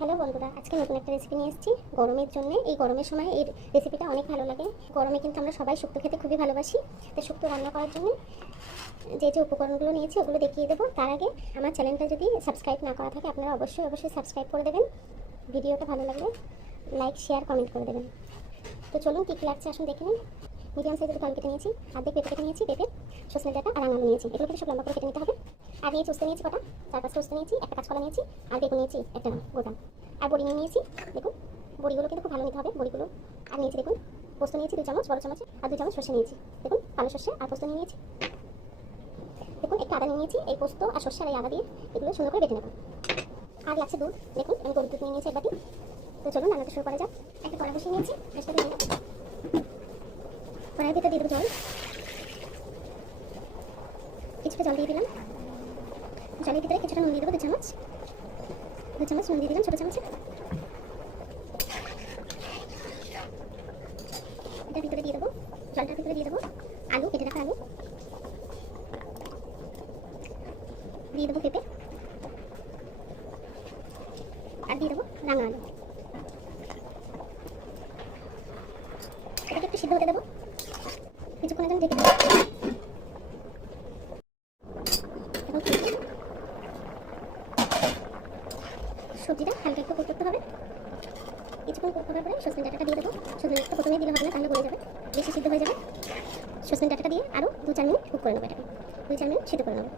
Hello বন্ধুরা, আজকে নতুন একটা রেসিপি নিয়ে এসেছি গরমের জন্য। এই গরমের সময় এই রেসিপিটা অনেক ভালো লাগে। গরমে কিন্তু আমরা সবাই শুক্তো খেতে খুবই ভালোবাসি। তো শুক্তো রান্না করার জন্য যে যে উপকরণগুলো নিয়েছি ওগুলো দেখিয়ে দেবো। তার আগে আমার চ্যানেলটা যদি সাবস্ক্রাইব না করা থাকে আপনারা অবশ্যই সাবস্ক্রাইব করে দেবেন। ভিডিওটা ভালো লাগলে লাইক শেয়ার কমেন্ট করে দেবেন। তো চলুন কী কী লাগছে আসুন দেখে নিন। মিডিয়াম সাইজের আলু কেটে নিয়েছি, অর্ধেক পেঁপে কেটে নিয়েছি, পেঁপে সজনে ডাঁটা আর আঙুল নিয়েছি। এগুলো কিন্তু সব লম্বা করে কেটে নিতে হবে। আর নিয়েছি উস্তে নিয়েছি কটা, 4-5টা উস্তে নিয়েছি, একটা কাঁচকলা নিয়েছি, আর বেগুন নিয়েছি একটা গোটা, আর বড়ি নিয়েছি। দেখুন বড়িগুলো কিন্তু খুব ভালো নিতে হবে বড়িগুলো। আর নিয়েছি দেখুন পোস্ত নিয়েছি 2 চামচ বড় চামচ, আর 2 চামচ সর্ষে নিয়েছি। দেখুন কালো সর্ষে আর পোস্ত নিয়ে নিয়েছি। দেখুন একটু আদা নিয়েছি। এই পোস্ত আর সর্ষে আর এই আদা দিয়ে এগুলো সুন্দর করে বেটে নেব। আর লাগছে দুধ। দেখুন আমি গরুর দুধ নিয়ে নিয়েছি এক বাটি। তো চলুন রান্নাটা শুরু করা যাক। একটা কড়া বসিয়ে নিয়েছি, কড়াইয়ের ভিতরে দিয়ে দেবো জল। কিছুটা জল দিয়ে দিলাম। জলের ভিতরে কিছুটা নুন দিয়ে দেবো, 2 চামচ নুন দিয়ে দিলাম ছোটো চামচে। এটার ভিতরে দিয়ে দেবো, জলটার ভিতরে দিয়ে দেবো আলু, কেটে রাখা আলু দিয়ে দেবো, পেঁপে আর দিয়ে দেবো রাঙা আলু। এটাকে একটু সিদ্ধ হতে দেবো, কিছুক্ষণের জন্য ঢেকে দেবো। সবজিটা হালকা একটু কুক করতে হবে। কিছুক্ষণ কুক করার পরে সজনে ডাঁটাটা দিয়ে দেবো। সজনে ডাঁটাটা প্রথমে দিলে হবে না, তাহলে গলে যাবে, বেশি সিদ্ধ হয়ে যাবে। সজনে ডাঁটাটা দিয়ে আরও 2-4 মিনিট কুক করে নেবো। এটাকে 2-4 মিনিট সিদ্ধ করে নেবো।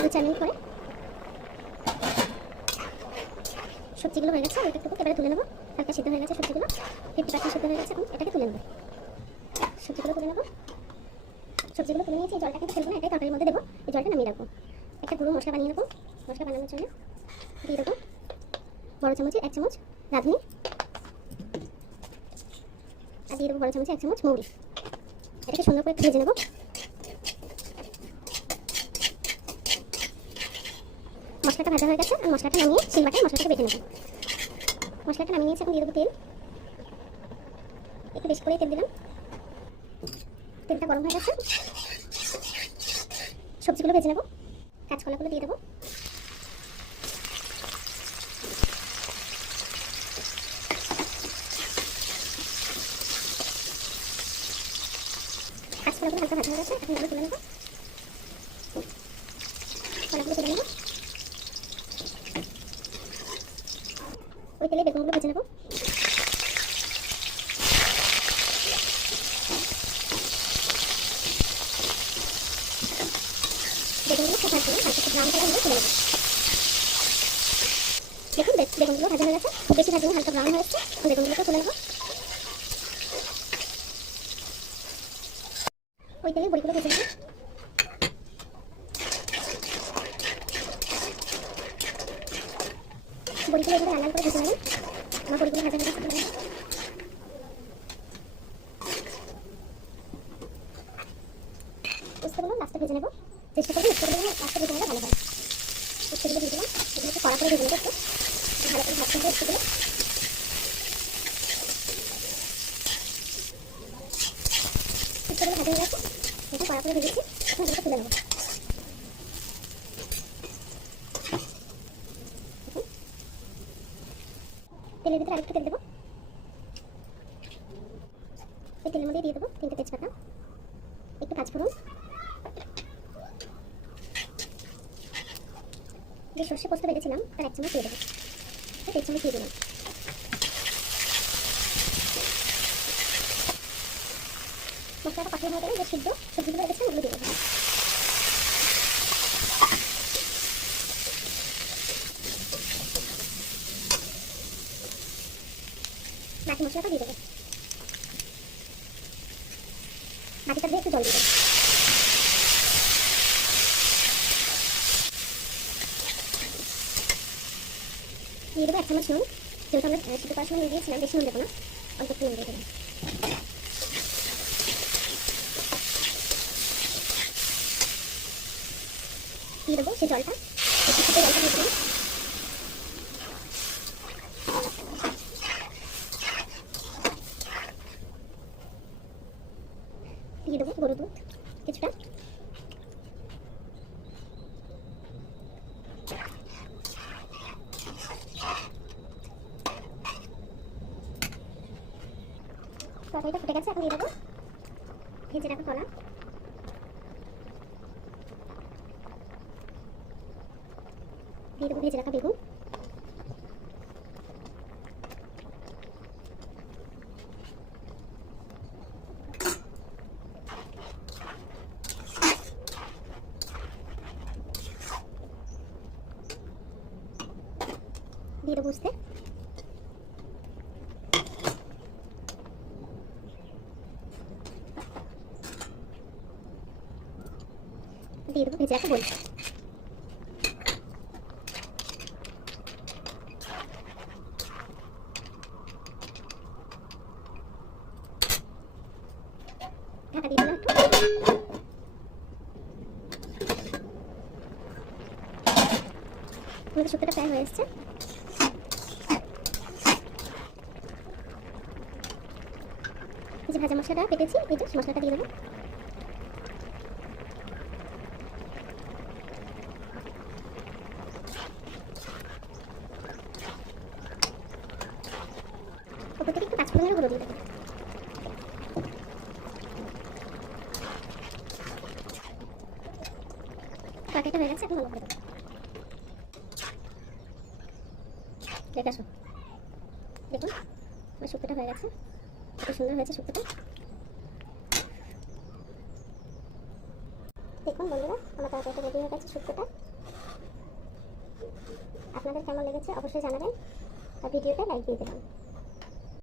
2-4 মিনিট পরে সবজিগুলো হয়ে গেছে, ওইটা একটু এবারে তুলে নেবো। হালকা সিদ্ধ হয়ে গেছে সবজিগুলো, 50% সিদ্ধ হয়ে গেছে। এখন এটাকে তুলে নেবো, সবজিগুলো তুলে নেবো। সবজিগুলো তুলে নিয়েছি। এই জলটা কিন্তু ফেলবো না, এটাই তরকারির মধ্যে দেবো। এই জলটা নামিয়ে রাখবো। একটা গুঁড়ো মশলা বানিয়ে নেবো। মশলা বানানোর জন্য দিয়ে দেবো বড় চামচে 1 চামচ রাঁধুনি, আর দিয়ে দেবো বড় চামচে 1 চামচ মৌরি। এটাকে সুন্দর করে ভেজে নেবো। মশলাটা ভাজা হয়ে গেছে, আর মশলাটা নামিয়ে শিলবাটায় মশলাটাকে বেটে নেবো। মশলাটা নামিয়ে নিয়েছি। এখন দিয়ে দেবো তেল, একটু বেশি করে তেল দিলাম। তেলটা গরম হয়ে গেছে, সবজিগুলো ভেজে নেবো। কাঁচকলাগুলো দিয়ে দেবো। কাঁচকলাগুলো হালকা ভাজা হয়ে গেছে, এখন এগুলো তুলে নেবো। কলাগুলো তুলে নেবো। ওই তেলে বেগুনগুলো ভেজে নেবো। বেগুনগুলো খুব ভাজা হালকা একটু ব্রাউন কালার হলে তুলে নেবো। দেখুন বেগুনগুলো ভাজা হয়ে গেছে, খুব বেশি ভাজিনি, হালকা ব্রাউন হয়ে এসছে। বেগুনগুলোকে তুলে নেবো। ওই তেলে বড়িগুলো ভেজে নেবো। বড়িগুলো এভাবে লাল লাল করে ভেজে নেবেন। আমার বড়িগুলো ভাজা হয়ে গেছে। উস্তেগুলো লাস্টে ভেজে নেবো। চেষ্টা করবো উস্তেগুলো লাস্টে ভেজে নেবো, ভালো হয়। উস্তেগুলো দিয়ে দিলাম। এগুলোকে কড়া করে ভেজে নেবো, একটু ভালো করে ভাজতে হবে উস্তেগুলো। উস্তেগুলো ভাজা হয়ে গেছে, এটা কড়া করে ভেজেছি। এখন এগুলোকে তুলে নেবো। তেলের ভিতরে আরেকটু তেল দেবো। এই তেলের মধ্যে দিয়ে দেবো 3টে তেজপাতা, একটু পাঁচফোড়ন, যে সর্ষে পোস্ত বেটেছিলাম তার 1 চামচ দিয়ে দেবো। 1 চামচ দিয়ে দিলাম। মশলাটা পাতলা হয়ে গেলে যে সিদ্ধ সবজিগুলো রেখেছিলাম ওগুলো দিয়ে দেবো। বাকি মশলাটা দিয়ে দেবো। বাকিটা দিয়ে একটু জল দিয়ে দেবো। দিয়ে দেবো 1 চামচ নুন। যেহেতু আমরা সিদ্ধ করার সময় দিয়েছিলাম, বেশি নুন দেবো না, অল্প একটু নুন দিয়ে দেবো। দিয়ে দেবো সে জলটা, জলটা দিয়ে দেবো। দিয়ে দেবো গরুর দুধ কিছুটা, তরকারিটা ফুটে গেছে, এখন দিয়ে দেবো ভেজে রাখা কলা, দিয়ে দেবো ভেজে রাখা বেগুন, দিয়ে দেবো উস্তে, দিয়ে দেবো ভেজে রাখা বড়ি, ঢাকা দিয়ে দিলাম একটু। আমাদের শুক্তোটা প্রায় হয়ে এসছে। এই যে ভাজা মশলাটা পেটেছি, এই যে মশলাটা দিয়ে দেবো। ওপর থেকে একটু পাঁচফোড়নের গুঁড়ো দিয়ে দেবো। তরকারিটা হয়ে গেছে, এখন হলো করে দেবো। দেখে আসো, দেখুন আমার শুক্তোটা হয়ে গেছে, কত সুন্দর হয়েছে শুক্তোটা। দেখুন বন্ধুরা, আমার তরকারিটা রেডি হয়ে গেছে শুক্তোটা। আপনাদের কেমন লেগেছে অবশ্যই জানাবেন, আর ভিডিওটা লাইক দিয়ে দেবেন।